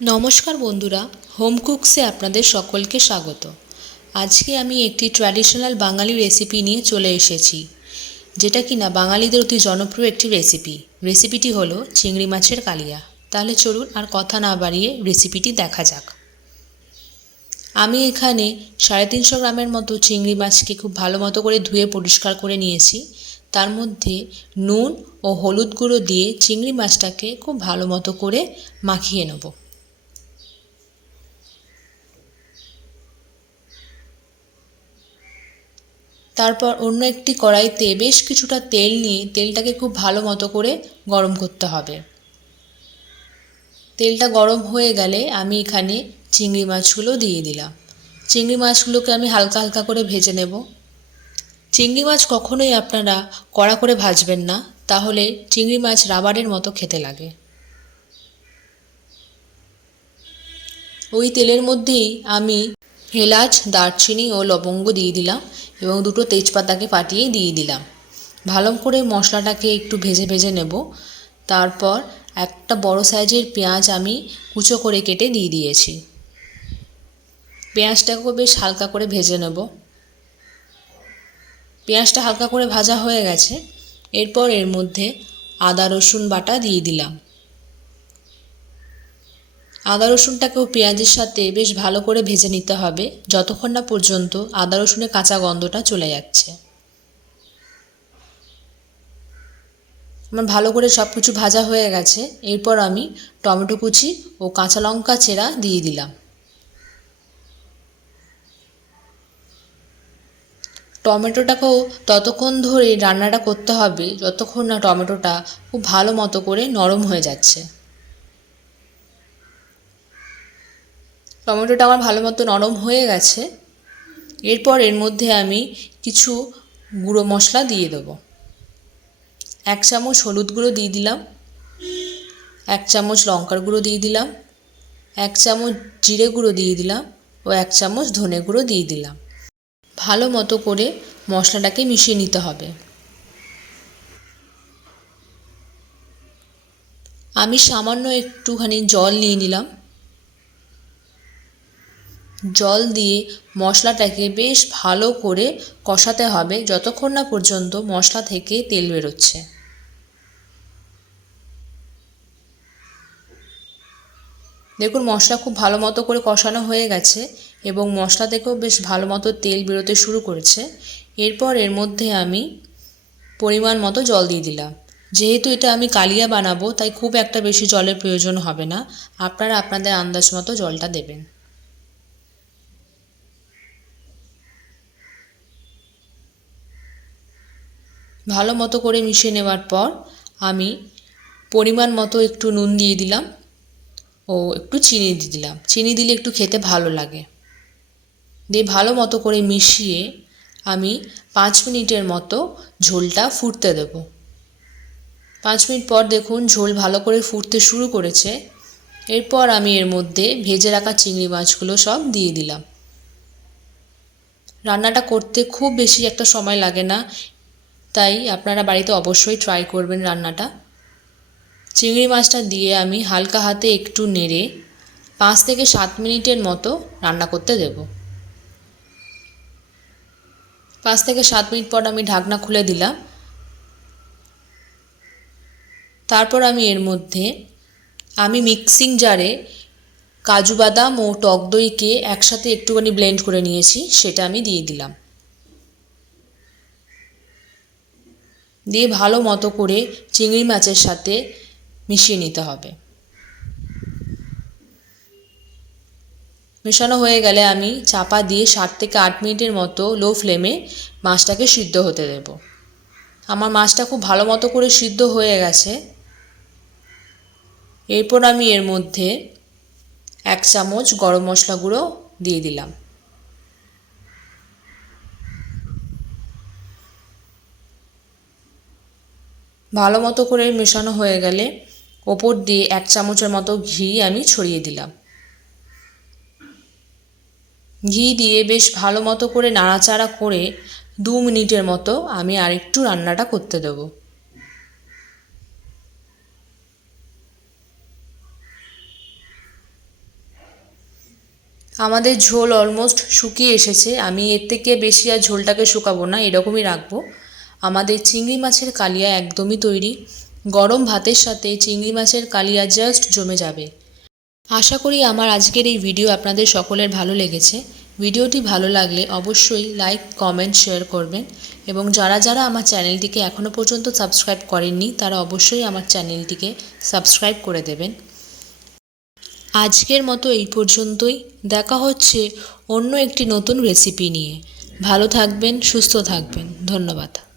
নমস্কার বন্ধুরা, হোম কুকসে আপনাদের সকলকে স্বাগত। আজকে আমি একটি ট্র্যাডিশনাল বাঙালি রেসিপি নিয়ে চলে এসেছি, যেটা কিনা বাঙালিদের অতি জনপ্রিয় একটি রেসিপিটি হলো চিংড়ি মাছের কালিয়া। তাহলে চলুন আর কথা না বাড়িয়ে রেসিপিটি দেখা যাক। আমি এখানে 350 গ্রামের মতো চিংড়ি মাছকে খুব ভালো মতো করে ধুয়ে পরিষ্কার করে নিয়েছি। তার মধ্যে নুন ও হলুদ গুঁড়ো দিয়ে চিংড়ি মাছটাকে খুব ভালো মতো করে মাখিয়ে নেব। তারপর অন্য একটি কড়াইতে বেশ কিছুটা তেল নিয়ে তেলটাকে খুব ভালো মতো করে গরম করতে হবে। তেলটা গরম হয়ে গেলে আমি এখানে চিংড়ি মাছগুলো দিয়ে দিলাম। চিংড়ি মাছগুলোকে আমি হালকা হালকা করে ভেজে নেব। চিংড়ি মাছ কখনোই আপনারা কড়া করে ভাজবেন না, তাহলে চিংড়ি মাছ রাবারের মতো খেতে লাগে। ওই তেলের মধ্যেই আমি এলাচ, দারচিনি ও লবঙ্গ দিয়ে দিলাম এবং দুটো তেজপাতাকে ফাটিয়ে দিয়ে দিলাম। ভালো করে মশলাটাকে একটু ভেজে ভেজে নেব। তারপর একটা বড় সাইজের পেঁয়াজ আমি কুচো করে কেটে দিয়ে দিয়েছি। পেঁয়াজটাকেও বেশ হালকা করে ভেজে নেব। পেঁয়াজটা হালকা করে ভাজা হয়ে গেছে। এরপর এর মধ্যে আদা রসুন বাটা দিয়ে দিলাম। আদা রসুনটাকেও পেঁয়াজের সাথে বেশ ভালো করে ভেজে নিতে হবে, যতক্ষণ না পর্যন্ত আদা রসুনের কাঁচা গন্ধটা চলে যাচ্ছে। আমার ভালো করে সব কিছু ভাজা হয়ে গেছে। এরপর আমি টমেটো কুচি ও কাঁচা লঙ্কা চেরা দিয়ে দিলাম। টমেটোটাকেও ততক্ষণ ধরে রান্নাটা করতে হবে যতক্ষণ না টমেটোটা খুব ভালো মতো করে নরম হয়ে যাচ্ছে। টমেটোটা আমার ভালো মতো নরম হয়ে গেছে। এরপর এর মধ্যে আমি কিছু গুঁড়ো মশলা দিয়ে দেবো। 1 চামচ হলুদ গুঁড়ো দিয়ে দিলাম, 1 চামচ লঙ্কার গুঁড়ো দিয়ে দিলাম, 1 চামচ জিরে গুঁড়ো দিয়ে দিলাম ও 1 চামচ ধনে গুঁড়ো দিয়ে দিলাম। ভালো মতো করে মশলাটাকে মিশিয়ে নিতে হবে। আমি সামান্য একটুখানি জল নিয়ে নিলাম। জল দিয়ে মশলাটাকে বেশ ভালো করে কষাতে হবে যতক্ষণ না পর্যন্ত মশলা থেকে তেল বেরোচ্ছে। দেখুন, মশলা খুব ভালো মতো করে কষানো হয়ে গেছে এবং মশলা থেকেও বেশ ভালো মতো তেল বেরোতে শুরু করেছে। এরপর এর মধ্যে আমি পরিমাণ মতো জল দিয়ে দিলাম। যেহেতু এটা আমি কালিয়া বানাবো, তাই খুব একটা বেশি জলের প্রয়োজন হবে না। আপনারা আপনাদের আন্দাজ মতো জলটা দেবেন। ভালো মতো করে মিশিয়ে নেওয়ার পর আমি পরিমাণ মতো একটু নুন দিয়ে দিলাম ও একটু চিনি দিয়ে দিলাম। চিনি দিলে একটু খেতে ভালো লাগে। দিয়ে ভালো মতো করে মিশিয়ে আমি 5 মিনিটের মতো ঝোলটা ফুটতে দেব। 5 মিনিট পর দেখুন ঝোল ভালো করে ফুটতে শুরু করেছে। এরপর আমি এর মধ্যে ভেজে রাখা চিংড়ি মাছগুলো সব দিয়ে দিলাম। রান্নাটা করতে খুব বেশি একটা সময় লাগে না, তাই আপনারা বাড়িতে অবশ্যই ট্রাই করবেন রান্নাটা। চিংড়ি মাছটা দিয়ে আমি হালকা হাতে একটু নেড়ে 5 থেকে 7 মিনিটের মতো রান্না করতে দেব। 5 থেকে 7 মিনিট পর আমি ঢাকনা খুলে দিলাম। তারপর আমি এর মধ্যে মিক্সিং জারে কাজু বাদাম ও টক দইকে একসাথে একটুখানি ব্লেন্ড করে নিয়েছি, সেটা আমি দিয়ে দিলাম। দিয়ে ভালো মতো করে চিংড়ি মাছের সাথে মিশিয়ে নিতে হবে। মেশানো হয়ে গেলে আমি চাপা দিয়ে 7 থেকে 8 মিনিটের মতো লো ফ্লেমে মাছটাকে সিদ্ধ হতে দেব। আমার মাছটা খুব ভালো মতো করে সিদ্ধ হয়ে গেছে। এরপর আমি এর মধ্যে 1 চামচ গরম মশলা গুঁড়ো দিয়ে দিলাম। ভালো মতো করে মেশানো হয়ে গেলে ওপর দিয়ে 1 চামচের মতো ঘি আমি ছড়িয়ে দিলাম। ঘি দিয়ে বেশ ভালো মতো করে নাড়াচাড়া করে 2 মিনিটের মতো আমি আরেকটু রান্নাটা করতে দেব। আমাদের ঝোল অলমোস্ট শুকিয়ে এসেছে। আমি এর থেকে বেশি আর ঝোলটাকে শুকাবো না, এরকমই রাখবো। আমাদের চিংড়ি মাছের কালিয়া একদমই তৈরি। গরম ভাতের সাথে চিংড়ি মাছের কালিয়া জাস্ট জমে যাবে। আশা করি আমার আজকের এই ভিডিও আপনাদের সকলের ভালো লেগেছে। ভিডিওটি ভালো লাগলে অবশ্যই লাইক, কমেন্ট, শেয়ার করবেন এবং যারা যারা আমার চ্যানেলটিকে এখনও পর্যন্ত সাবস্ক্রাইব করেননি তারা অবশ্যই আমার চ্যানেলটিকে সাবস্ক্রাইব করে দেবেন। আজকের মতো এই পর্যন্তই। দেখা হচ্ছে অন্য একটি নতুন রেসিপি নিয়ে। ভালো থাকবেন, সুস্থ থাকবেন। ধন্যবাদ।